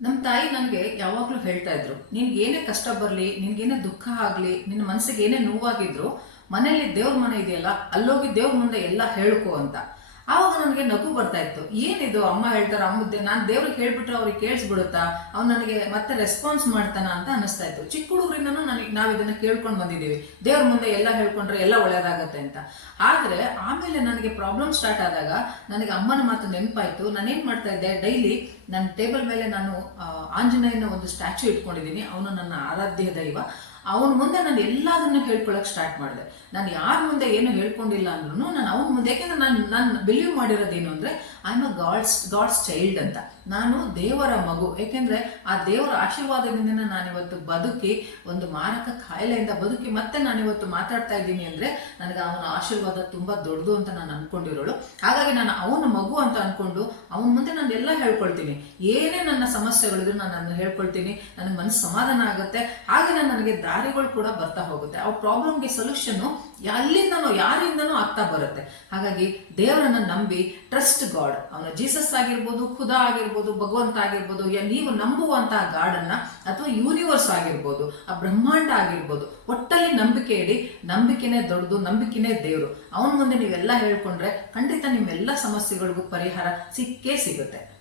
ನಮ್ಮ ತಾಯಿ ನನಗೆ ಯಾವಾಗಲೂ ಹೇಳ್ತಾ ಇದ್ರು, ನಿನ್ಗೆ ಏನೇ ಕಷ್ಟ ಬರಲಿ ನಿನ್ಗೇನೇ ದುಃಖ ಆಗಲಿ ನಿನ್ನ ಮನಸ್ಸಿಗೆ ಏನೇ ನೋವಾಗಿದ್ರು ಮನೆಯಲ್ಲಿ ದೇವ್ರ ಮನೆ ಇದೆಯಲ್ಲ, ಅಲ್ಲೋಗಿ ದೇವ್ರ ಮುಂದೆ ಎಲ್ಲ ಹೇಳ್ಕೊ ಅಂತ. ಆವಾಗ ನನಗೆ ನಗು ಬರ್ತಾ ಇತ್ತು. ಏನಿದು ಅಮ್ಮ ಹೇಳ್ತಾರೆ ಅಮ್ಮದ್ದೆ ನಾನು ದೇವ್ರಿಗೆ ಹೇಳ್ಬಿಟ್ರೆ ಅವ್ರಿಗೆ ಕೇಳಿಸ್ಬಿಡುತ್ತಾ? ಅವ್ನು ನನಗೆ ಮತ್ತೆ ರೆಸ್ಪಾನ್ಸ್ ಮಾಡ್ತಾನ ಅಂತ ಅನಿಸ್ತಾ ಇತ್ತು. ಚಿಕ್ಕ ಹುಡುಗರಿಂದನೂ ನನಗೆ ನಾವು ಇದನ್ನ ಕೇಳ್ಕೊಂಡು ಬಂದಿದ್ದೀವಿ. ದೇವ್ರ ಮುಂದೆ ಎಲ್ಲ ಹೇಳ್ಕೊಂಡ್ರೆ ಎಲ್ಲ ಒಳ್ಳೇದಾಗತ್ತೆ ಅಂತ. ಆದ್ರೆ ಆಮೇಲೆ ನನಗೆ ಪ್ರಾಬ್ಲಮ್ ಸ್ಟಾರ್ಟ್ ಆದಾಗ ನನಗೆ ಅಮ್ಮನ ಮಾತು ನೆನಪಾಯ್ತು. ನಾನೇನ್ ಮಾಡ್ತಾ ಇದ್ದೆ? ಡೈಲಿ ನನ್ನ ಟೇಬಲ್ ಮೇಲೆ ನಾನು ಆಂಜನೇಯನ ಒಂದು ಸ್ಟ್ಯಾಚು ಇಟ್ಕೊಂಡಿದ್ದೀನಿ. ಅವನು ನನ್ನ ಆರಾಧ್ಯ ದೈವ. ಅವನ ಮುಂದೆ ನಾನು ಎಲ್ಲದನ್ನು ಹೇಳ್ಕೊಳಕ್ ಸ್ಟಾರ್ಟ್ ಮಾಡಿದೆ. ನಾನು ಯಾರ ಮುಂದೆ ಏನು ಹೇಳ್ಕೊಂಡಿಲ್ಲ ಅಂದ್ರೂ ನಾನು ಅವನ ಮುಂದೆ, ಯಾಕೆಂದ್ರೆ ನಾನು ನಾನು ಬಿಲೀವ್ ಮಾಡಿರೋದೇನು ಅಂದ್ರೆ I am a god's god's child ಅಂತ. ನಾನು ದೇವರ ಮಗು. ಯಾಕೆಂದ್ರೆ ಆ ದೇವರ ಆಶೀರ್ವಾದದಿಂದ ನಾನಿವತ್ತು ಬದುಕಿ, ಒಂದು ಮಾರಕ ಕಾಯಿಲೆಯಿಂದ ಬದುಕಿ ಮತ್ತೆ ನಾನಿವತ್ತು ಮಾತಾಡ್ತಾ ಇದ್ದೀನಿ ಅಂದ್ರೆ, ನನಗೆ ಅವನ ಆಶೀರ್ವಾದ ತುಂಬಾ ದೊಡ್ಡದು ಅಂತ ನಾನು ಅನ್ಕೊಂಡಿರೋಳು. ಹಾಗಾಗಿ ನಾನು ಅವನ ಮಗು ಅಂತ ಅನ್ಕೊಂಡು ಅವನ ಮುಂದೆ ನಾನು ಎಲ್ಲ ಹೇಳ್ಕೊಳ್ತೀನಿ. ಏನೇ ನನ್ನ ಸಮಸ್ಯೆಗಳಿದ್ರು ನಾನು ಅದನ್ನು ಹೇಳ್ಕೊಳ್ತೀನಿ. ನನಗೆ ಮನಸ್ಸು ಸಮಾಧಾನ ಆಗುತ್ತೆ. ಹಾಗೆ ನಾನು ನನಗೆ ದಾರಿಗಳು ಕೂಡ ಬರ್ತಾ ಹೋಗುತ್ತೆ. ಆ ಪ್ರಾಬ್ಲಮ್ಗೆ ಸೊಲ್ಯೂಷನ್ ಎಲ್ಲಿಂದನೋ, ಯಾರಿಂದನೋ ಆಗ್ತಾ ಬರುತ್ತೆ. ಹಾಗಾಗಿ ದೇವರನ್ನ ನಂಬಿ ಟ್ರಸ್ಟ್ ಗಾಡ್ ಅವನ ಜೀಸಸ್ ಆಗಿರ್ಬೋದು, ಖುದಾ ಆಗಿರ್ಬೋದು, ಭಗವಂತ ಆಗಿರ್ಬೋದು ನೀವು ನಂಬುವಂತಹ ಗಾಡನ್ನ ಅಥವಾ ಯೂನಿವರ್ಸ್ ಆಗಿರ್ಬೋದು, ಆ ಬ್ರಹ್ಮಾಂಡ ಆಗಿರ್ಬೋದು, ಒಟ್ಟಲ್ಲಿ ನಂಬಿಕೆ ಇಡಿ, ನಂಬಿಕೆನೇ ದೊಡ್ಡದು, ನಂಬಿಕೆನೇ ದೇವರು. ಅವನ ಮುಂದೆ ನೀವೆಲ್ಲ ಹೇಳ್ಕೊಂಡ್ರೆ ಖಂಡಿತ ನಿಮ್ಮೆಲ್ಲ ಸಮಸ್ಯೆಗಳಿಗೂ ಪರಿಹಾರ ಸಿಕ್ಕೇ ಸಿಗುತ್ತೆ.